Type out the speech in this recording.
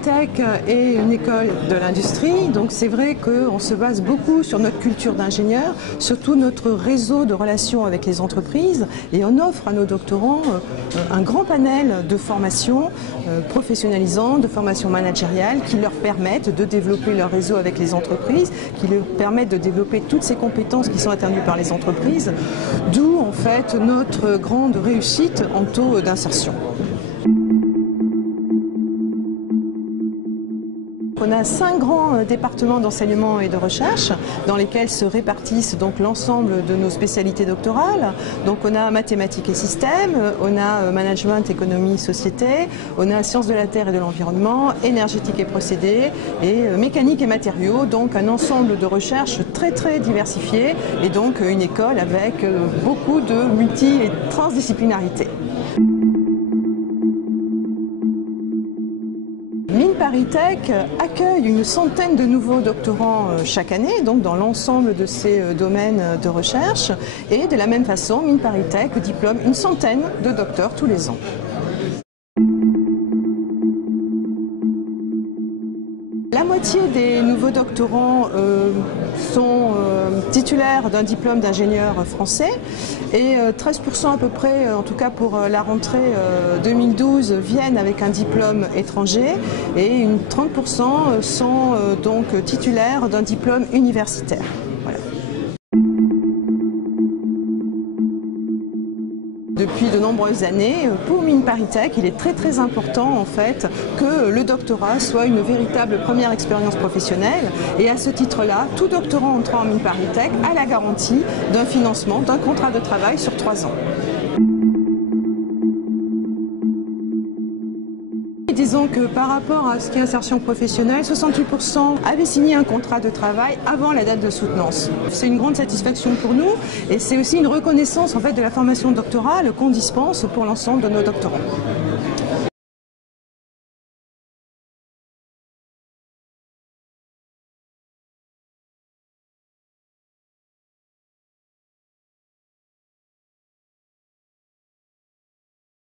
ParisTech est une école de l'industrie, donc c'est vrai qu'on se base beaucoup sur notre culture d'ingénieur, surtout notre réseau de relations avec les entreprises, et on offre à nos doctorants un grand panel de formations professionnalisantes, de formations managériales qui leur permettent de développer leur réseau avec les entreprises, qui leur permettent de développer toutes ces compétences qui sont attendues par les entreprises, d'où en fait notre grande réussite en taux d'insertion. On a 5 grands départements d'enseignement et de recherche dans lesquels se répartissent donc l'ensemble de nos spécialités doctorales. Donc on a mathématiques et systèmes, on a management, économie, société, on a sciences de la terre et de l'environnement, énergétique et procédés et mécanique et matériaux. Donc un ensemble de recherches très diversifié et donc une école avec beaucoup de multi- et transdisciplinarité. ParisTech accueille une centaine de nouveaux doctorants chaque année, donc dans l'ensemble de ces domaines de recherche. Et de la même façon, Mines ParisTech diplôme une centaine de docteurs tous les ans. La moitié des nouveaux doctorants sont titulaires d'un diplôme d'ingénieur français et 13% à peu près, en tout cas pour la rentrée 2012, viennent avec un diplôme étranger et 30% sont donc titulaires d'un diplôme universitaire. Voilà. Depuis de nombreuses années, pour Mines ParisTech, il est très important en fait que le doctorat soit une véritable première expérience professionnelle et à ce titre-là, tout doctorant entrant en Mines ParisTech a la garantie d'un financement, d'un contrat de travail sur 3 ans. Disons que par rapport à ce qui est insertion professionnelle, 68% avaient signé un contrat de travail avant la date de soutenance. C'est une grande satisfaction pour nous et c'est aussi une reconnaissance en fait de la formation doctorale qu'on dispense pour l'ensemble de nos doctorants.